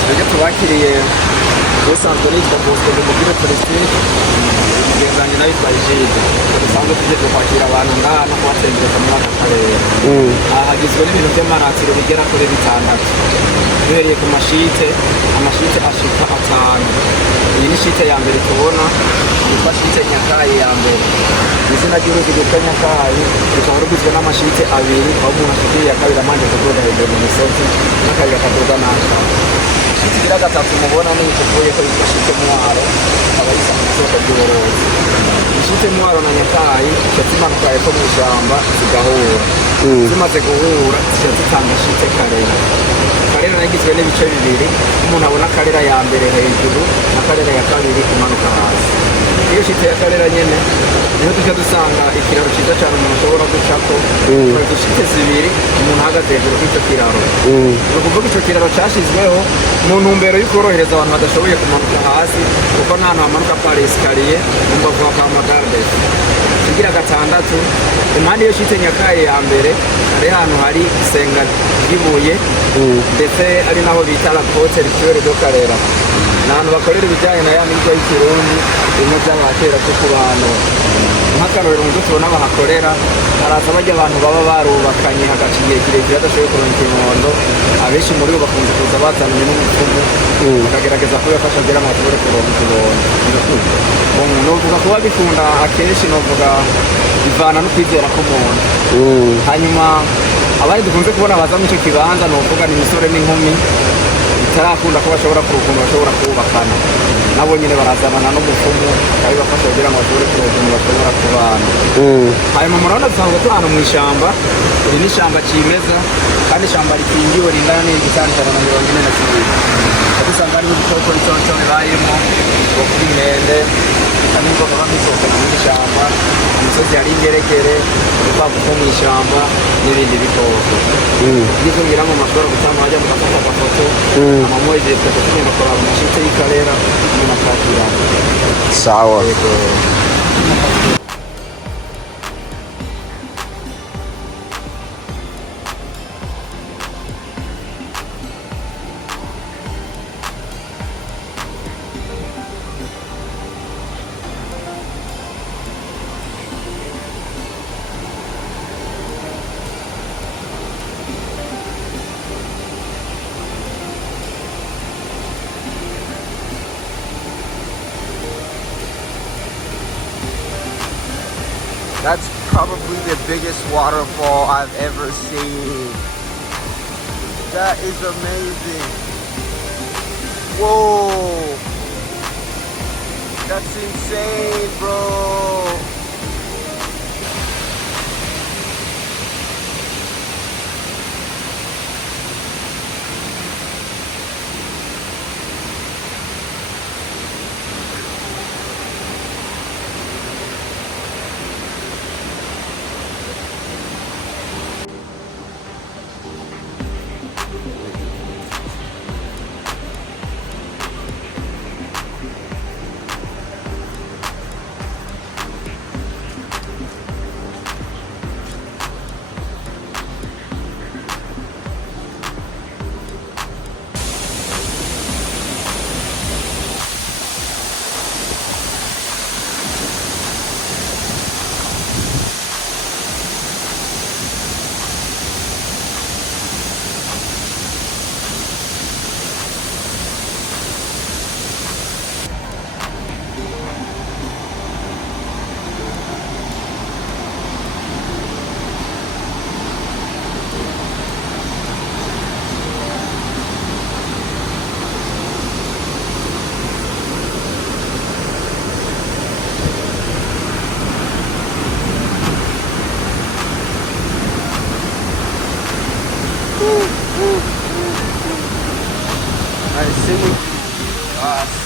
twebwe tubakiriye usanzwe nitwa Bosco mu mugire touristique ngezanye n'abitwa Jide dusanzwe tujejwe kwakira abantu ngaha no kubatembereza muri aka karere. Aha hagizwe n'ibintu by'amaratiro bigera kuri 6 duhereye ku amashite ashika 5. Iyi ni shite ya mbere tubona yitwa shite Nyakayi ya mbere. Izina ry'uruzi rwitwa Nyakayi rukaba rugizwe n'amashite 2 aho umuntu ashikiriye akabiri amanje kudoda hejuru mu misozi n'akabiri akadoda n'aka. Shite igira 3 mubona ni ikuvuye ko yitwa shite Mwaro akaba yisa mu isoko ry'uburozi. Shite Mwaro na Nyakayi zimanuka hepfo mu ishyamba zigahura. Zimaze guhura zica zitanga shite Karera. Karera igizwe n'ibice bibiri, umuntu abona Karera ya mbere hejuru na Karera ya kabiri kumanuka hasi. Iyo shite ya Karera nyene niho duca dusanga ikiraro ciza cyane umuntu ashobora gucako. Izo shite zibiri umuntu ahagaze hejuru y'icyo kiraro. Ni ukuvuga icyo kiraro cyashizweho mu ntumbero yo korohereza abantu badashoboye kumanuka hasi kuko nta hantu hamanuka par escalier mu mbavu kwa Magarde. Kigira 6 impande iyo shite Nyakayi ya mbere hari ahantu hari isenga ry'ibuye ndetse ari naho bita la Côte rituelle de Karera. N'ahantu bakorera ibijyanye na ya mirya y'ikirundi bimwe by'abatera cyo kubano nk'akarorero mu tubona bahakorera haraza bajya abantu baba barubakanye hagaca igihe kirekire badashoboye kuronka inkondo. Abenshi muri bo bakunze kuza bazananye n'umupfumu bakagerageza kubafasha kugira ngo bashobore kuronka inkondo. Novuga kuba bikunda akenshi novuga bivana no kwizera k'umuntu. Hanyuma abari dukunze kubona baza muri icyo kibanza novuga ni imisore n'inkumi bitarakunda ko bashobora kurukunga bashobora kubakana nabo nyine barazanana n'umupfumu akabibafasha kugira ngo bashobore kurukunga bashobora kubana. Hanyuma murabona dusanzwe turi ahantu mu ishyamba. Iri ni ishyamba kimeza kandi ishyamba rikingiwe ringana n'igitani 142. Dusanga hariho udukoko bitoto bibayemo ubwoko bw'inkende kandi n'ubwoko bw'ibikoko mu ishyamba, imisozi yari ingeregere, udukwavu two mu ishyamba n'ibindi bikoko. Nibyo ngira ngo mashobora gutanga hajya mugafata amafoto amamoje tukagenda gukora mu shite y'Ikarera umuntu akakira. Sawa. That's probably the biggest waterfall I've ever seen. That is amazing. Whoa. That's insane, bro. Alright, sing with